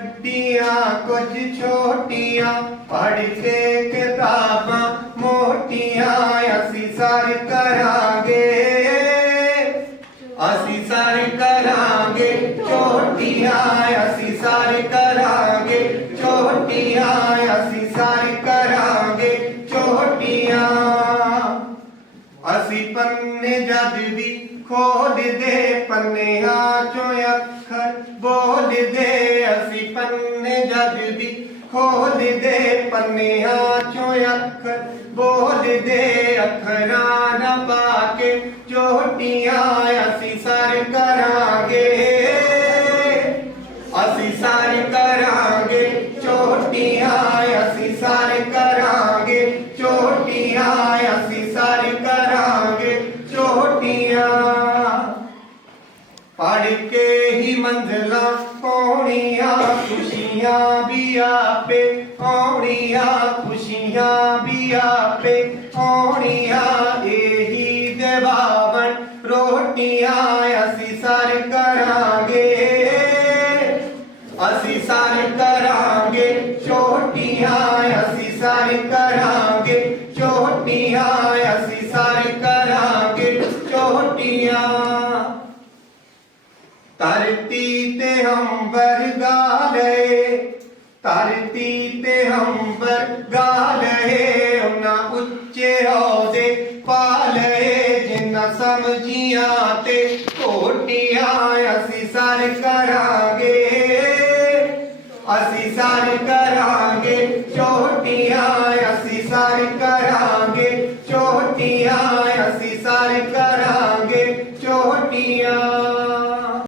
ਵੱਡੀਆਂ ਕੁਝ ਛੋਟੀਆਂ ਪੜ੍ਹ ਕੇ ਕਿਤਾਬਾਂ ਮੋਟੀਆਂ ਅਸੀਂ ਸਰ ਕਰਾਂਗੇ ਅਸੀਂ ਸਰ ਕਰਾਂਗੇ ਛੋਟੀਆਂ ਅਸੀਂ ਸਰ ਕਰਾਂਗੇ ਛੋਟੀਆਂ ਅਸੀਂ ਸਰ ਕਰਾਂਗੇ ਛੋਟੀਆਂ ਅਸੀਂ ਪੰਨੇ ਜਦ ਵੀ ਖੋਲਦੇ ਪੰਨਿਆਂ ਚੋਂ ਅੱਖਰ ਬੋਲਦੇ ਅਸੀਂ ਪੰਨੇ ਜਦ ਵੀ ਖੋਲਦੇ ਪੰਨਿਆਂ ਚੋਂ ਅੱਖਰ ਬੋਲਦੇ ਅੱਖਰਾਂ ਨਾ ਪਾ ਕੇ ਚੋਟੀਆਂ ਅਸੀਂ ਸਰ ਕਰਾਂਗੇ। ਅਸੀਂ ਸਰ ਕਰਾਂਗੇ, ਚੋਟੀਆਂ ਅਸੀਂ ਸਰ ਕਰਾਂਗੇ, ਚੋਟੀਆਂ ਅਸੀਂ ਸਰ ਕਰਾਂਗੇ, ਚੋਟੀਆਂ। ਪੜ ਕੇ ਹੀ ਮੰਜ਼ਲਾ ਖੁਸ਼ੀਆਂ ਵੀ ਆਪੇ ਆਉਣੀਆਂ, ਖੁਸ਼ੀਆਂ ਵੀ ਆਪੇ ਆਉਣੀਆਂ। ਇਹੀ ਦੇਵਾਵਣ ਰੋਟੀਆਂ ਅਸੀਂ ਸਰ ਕਰਾਂਗੇ। ਅਸੀਂ ਸਰ ਕਰਾਂਗੇ ਛੋਟੀਆਂ ਅਸੀਂ ਸਰ ਕਰਾਂਗੇ ਛੋਟੀਆਂ ਅਸੀਂ ਸਰ ਕਰਾਂਗੇ ਛੋਟੀਆਂ ਧਰਤੀ ਤੇ ਹੰਬਰ ਗਾਲੇ ਧਰਤੀ ਤੇ ਹੰਬਰ ਗਾ ਲਏ ਉਹਨਾਂ ਉੱਚੇ ਹੌਦੇ ਪਾ ਲਏ ਜਿੰਨਾ ਸਮਝੀਆਂ ਤੇ ਕੋਟੀਆਂ ਅਸੀਂ ਸਰ ਕਰਾਂਗੇ। ਅਸੀਂ ਸਰ ਕਰਾਂਗੇ ਛੋਟੀਆਂ ਅਸੀਂ ਸਰ ਕਰਾਂਗੇ ਛੋਟੀਆਂ ਅਸੀਂ ਸਰ ਕਰਾਂਗੇ।